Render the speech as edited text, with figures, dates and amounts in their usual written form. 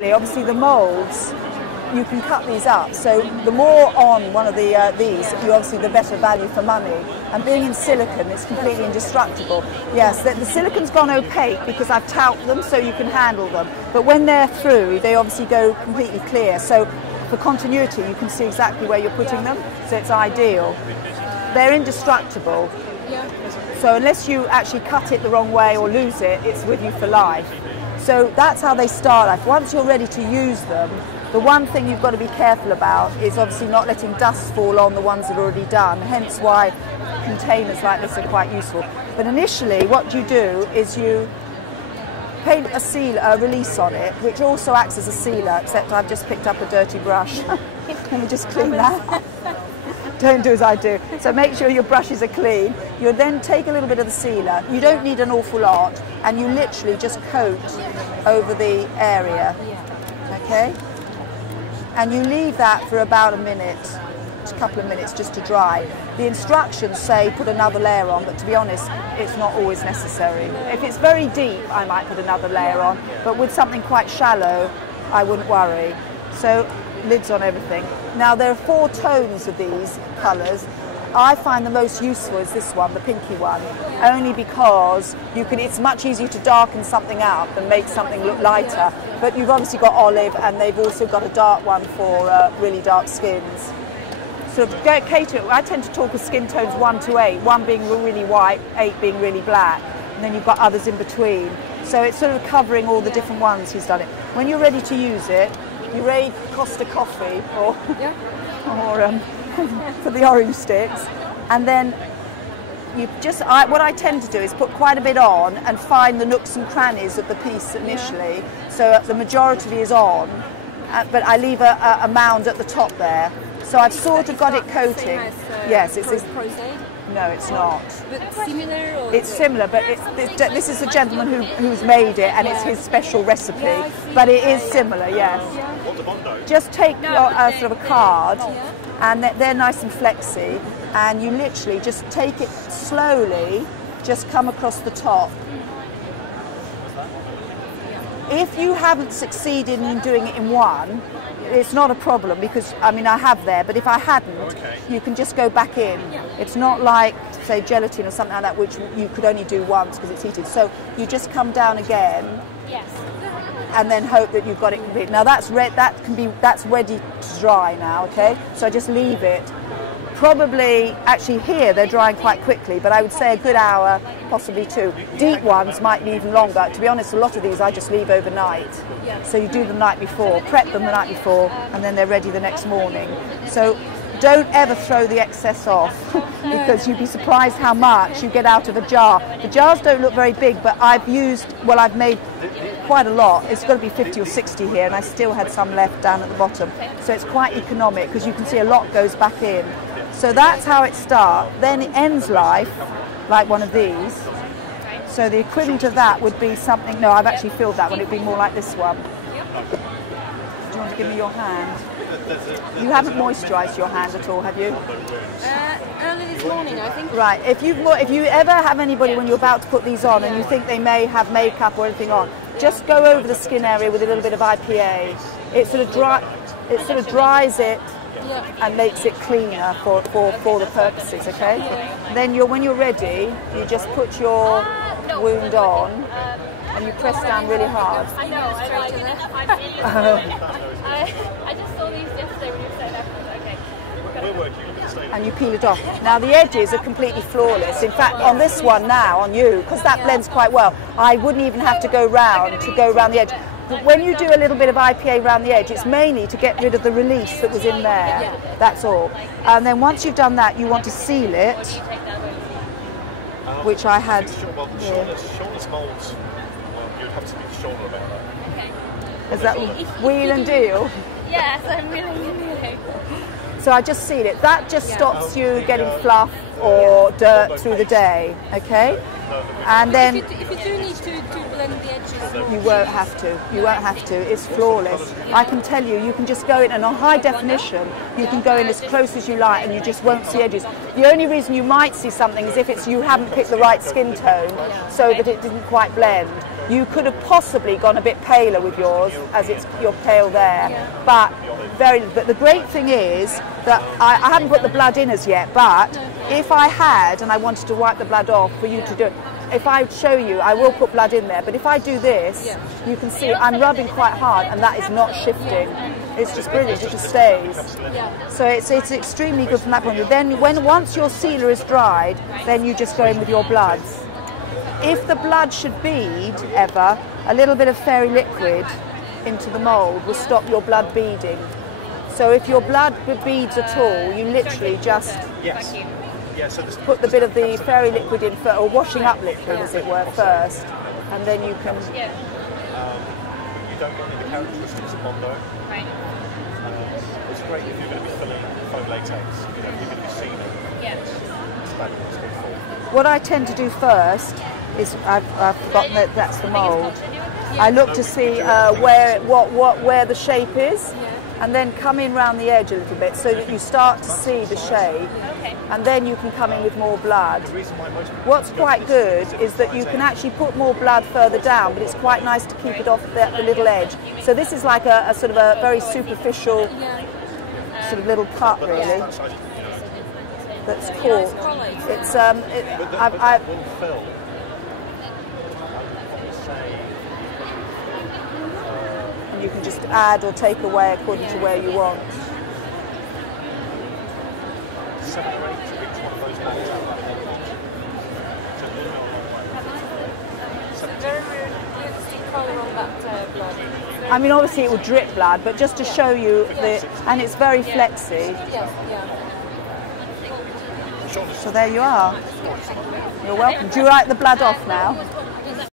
Obviously the moulds, you can cut these up, so the more on one of these, you obviously the better value for money. And being in silicone, it's completely indestructible. Yes, the silicone's gone opaque because I've talced them so you can handle them. But when they're through, they obviously go completely clear. So for continuity, you can see exactly where you're putting them, so it's ideal. They're indestructible. So unless you actually cut it the wrong way or lose it, it's with you for life. So that's how they start life. Once you're ready to use them, the one thing you've got to be careful about is obviously not letting dust fall on the ones that are already done, hence why containers like this are quite useful. But initially what you do is you paint a release on it, which also acts as a sealer, except I've just picked up a dirty brush. Let me just clean that. Don't do as I do. So make sure your brushes are clean. You'll then take a little bit of the sealer. You don't need an awful lot, and you literally just coat over the area, okay? And you leave that for about a minute, a couple of minutes just to dry. The instructions say put another layer on, but to be honest, it's not always necessary. If it's very deep, I might put another layer on, but with something quite shallow, I wouldn't worry. So lids on everything. Now there are 4 tones of these colours. I find the most useful is this one, the pinky one, only because it's much easier to darken something out than make something look lighter. But you've obviously got olive, and they've also got a dark one for really dark skins. Sort of cater. I tend to talk of skin tones 1 to 8, 1 being really white, 8 being really black, and then you've got others in between. So it's sort of covering all the different ones he's done it. When you're ready to use it, you raid Costa Coffee or for the orange sticks, and then you just, what I tend to do is put quite a bit on and find the nooks and crannies of the piece initially, so the majority is on, but I leave a mound at the top there. So I've sort of got it coating. Yes, it's no, it's not. But similar? Or it's similar, but this is the gentleman who's made it, and it's his special recipe. But it is similar, yes. Just take sort of a card, and they're nice and flexy, and you literally just take it slowly, just come across the top. If you haven't succeeded in doing it in one, it's not a problem, because I mean I have there, but if I hadn't, you can just go back in. It's not like, say, gelatin or something like that, which you could only do once because it's heated. So you just come down again, and then hope that you've got it complete. Now that's that's ready to dry now, okay? So I just leave it. Probably, actually here they're drying quite quickly, but I would say a good hour, possibly 2. Deep ones might be even longer. To be honest, a lot of these I just leave overnight. So you do them the night before, prep them the night before, and then they're ready the next morning. So don't ever throw the excess off, because you'd be surprised how much you get out of a jar. The jars don't look very big, but I've made quite a lot. It's got to be 50 or 60 here, and I still had some left down at the bottom. So it's quite economic, because you can see a lot goes back in. So that's how it starts. Then it ends life like one of these. So the equivalent of that would be something, no, I've actually filled that one, it'd be more like this one. Do you want to give me your hand? You haven't moisturised your hand at all, have you? Early this morning, I think. Right, if you ever have anybody when you're about to put these on and you think they may have makeup or anything on, just go over the skin area with a little bit of IPA. It sort of dries it and makes it cleaner for the purposes, okay? Then when you're ready, you just put your wound on and you press down really hard. I know, I just saw these yesterday when you said that. Okay. And you peel it off. Now the edges are completely flawless. In fact, on this one now, on you, because that blends quite well, I wouldn't even have to go round the edge. But when you do a little bit of IPA around the edge, it's mainly to get rid of the release that was in there. That's all. And then once you've done that, you want to seal it, which I had here. Shauna's moulds, you'd have to speak to Shauna about that. Okay. Is that wheel and deal? Yes, I'm willing. So I just seal it. That just stops you getting fluff or dirt through the day, okay? And then if you do need to blend the edges, you won't have to. You won't have to. It's flawless. I can tell you, you can just go in, and on high definition, you can go in as close as you like, and you just won't see edges. The only reason you might see something is if you haven't picked the right skin tone, so that it didn't quite blend. You could have possibly gone a bit paler with yours, as you're pale there. But the great thing is that I haven't put the blood in as yet. But if I had, and I wanted to wipe the blood off for you to do it, if I show you, I will put blood in there. But if I do this, you can see I'm rubbing quite hard, and that is not shifting. It's just brilliant. It just stays. So it's extremely good from that point of view. Then once your sealer is dried, then you just go in with your bloods. If the blood should bead ever, a little bit of fairy liquid into the mould will stop your blood beading. So if your blood beads at all, you literally just put the bit of the fairy liquid in, or washing up liquid as it were, first, and then you can... You don't get any of the characteristics of Bondo. Right. It's great if you're going to be filling foam latex, if you're going to be sealing. It's fabulous, good for. What I tend to do first is, I've forgotten that that's the mould. I look to see where the shape is, and then come in round the edge a little bit so that you start to see the shape, and then you can come in with more blood. What's quite good is that you can actually put more blood further down, but it's quite nice to keep it off the little edge. So this is like a sort of a very superficial sort of little cut, really, that's caught. It's and you can just add or take away according to where you want. 7 or 8 to each one of those molds out I mean, obviously it will drip blood, but just to show you and it's very flexy. So there you are. You're welcome. Do you like the blood off now?